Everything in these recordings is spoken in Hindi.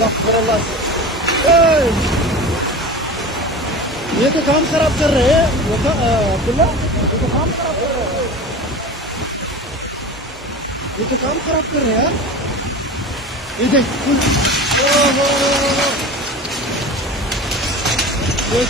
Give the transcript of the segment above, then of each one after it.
ये तो काम खराब कर रहे हैं अब्दुल्ला, ये तो काम खराब कर रहे हैं, ये तो काम खराब कर रहे हैं यार। ये देख ये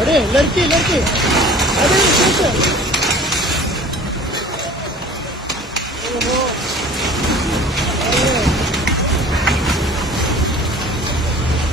अरे लड़की अरे शो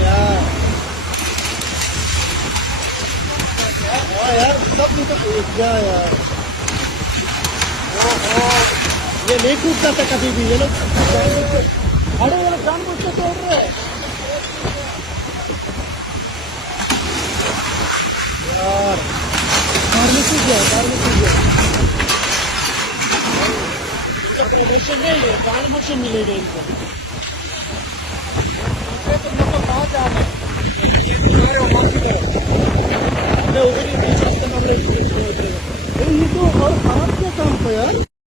यार यार सब नहीं तो क्या यार, ये नहीं टूटता था कभी भी, ये लोग अरे ये लोग जानबूझ के तोड़ रहे हैं यार। मारने से क्या प्रमोशन नहीं है, प्रमोशन मिलेगा इनको। तुम लोग को कहाँ जाना है?